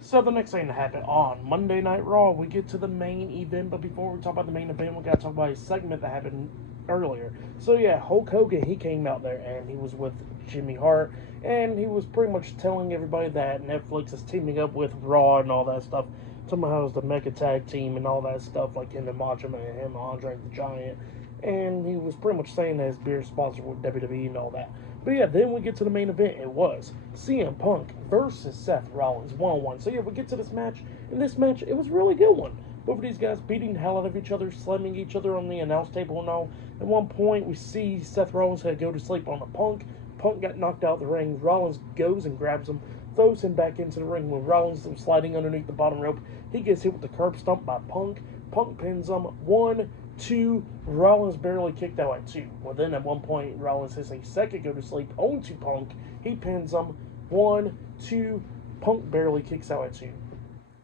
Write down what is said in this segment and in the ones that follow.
So the next thing that happened on Monday Night Raw, we get to the main event. But before we talk about the main event, we gotta talk about a segment that happened earlier. So yeah, Hulk Hogan, he came out there and he was with Jimmy Hart, and he was pretty much telling everybody that Netflix is teaming up with Raw and all that stuff. Somehow it's the Mega Tag Team and all that stuff, like him and Macho Man and him, Andre the Giant. And he was pretty much saying that his beer sponsored with WWE and all that. But yeah, then we get to the main event. It was CM Punk versus Seth Rollins 1-on-1. So yeah, we get to this match. And this match, it was a really good one. Both of these guys beating the hell out of each other, slamming each other on the announce table and all. At one point, we see Seth Rollins had to go to sleep on a Punk. Punk got knocked out of the ring. Rollins goes and grabs him, throws him back into the ring. When Rollins was sliding underneath the bottom rope, he gets hit with the curb stomp by Punk. Punk pins him. 1, 2. Rollins barely kicked out at 2. Well, then at one point, Rollins has a second go to sleep onto Punk. He pins him. 1, 2. Punk barely kicks out at 2.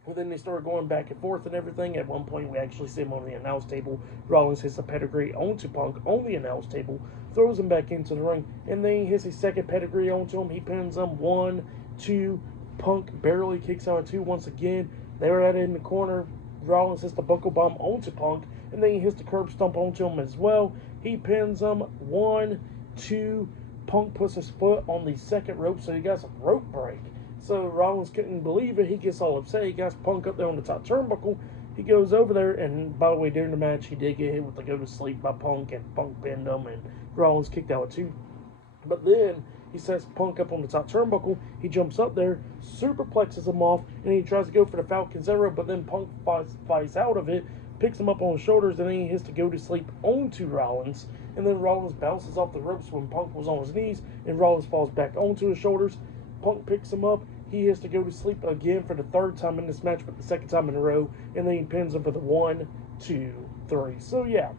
Well, then they started going back and forth and everything. At one point, we actually see him on the announce table. Rollins hits a pedigree onto Punk on the announce table, throws him back into the ring, and then he hits a second pedigree onto him. He pins him. 1, 2. Punk barely kicks out at 2 once again. They were at it in the corner. Rollins hits the buckle bomb onto Punk, and then he hits the curb stomp onto him as well. He pins him. 1, 2. Punk puts his foot on the second rope, so he got some rope break. So Rollins couldn't believe it. He gets all upset. He got Punk up there on the top turnbuckle. He goes over there, and by the way, during the match, he did get hit with the go to sleep by Punk, and Punk pinned him, and Rollins kicked out too. But then he sets Punk up on the top turnbuckle. He jumps up there, superplexes him off, and he tries to go for the Falcon Zero, but then Punk fights out of it, picks him up on his shoulders, and then he hits to go to sleep onto Rollins. And then Rollins bounces off the ropes when Punk was on his knees, and Rollins falls back onto his shoulders. Punk picks him up. He has to go to sleep again for the third time in this match, but the second time in a row, and then he pins him for the 1, 2, 3. So yeah,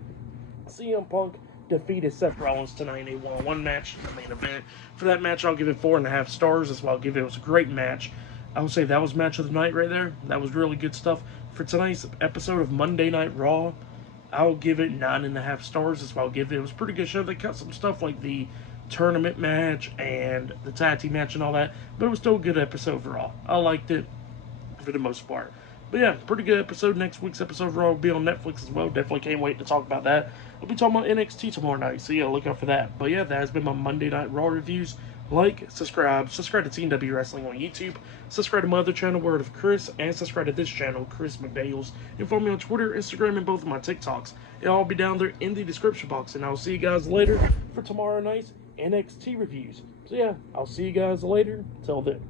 CM Punk defeated Seth Rollins tonight in a one-on-one match in the main event. For that match, I'll give it 4.5 stars. That's what I'll give it. It was a great match. I would say that was match of the night right there. That was really good stuff. For tonight's episode of Monday Night Raw, I'll give it 9.5 stars. That's what I'll give it. It was a pretty good show. They cut some stuff like the tournament match and the tag team match and all that, but it was still a good episode overall. I liked it for the most part. But yeah, pretty good episode. Next week's episode of Raw will be on Netflix as well. Definitely can't wait to talk about that. I'll be talking about NXT tomorrow night, so yeah, look out for that. But yeah, that has been my Monday Night Raw reviews. Like, subscribe to TNW Wrestling on YouTube, subscribe to my other channel, Word of Chris, and subscribe to this channel, Chris McDaniels, and follow me on Twitter, Instagram, and both of my TikToks. It'll all be down there in the description box, and I'll see you guys later for tomorrow night's NXT reviews. So yeah, I'll see you guys later. Till then.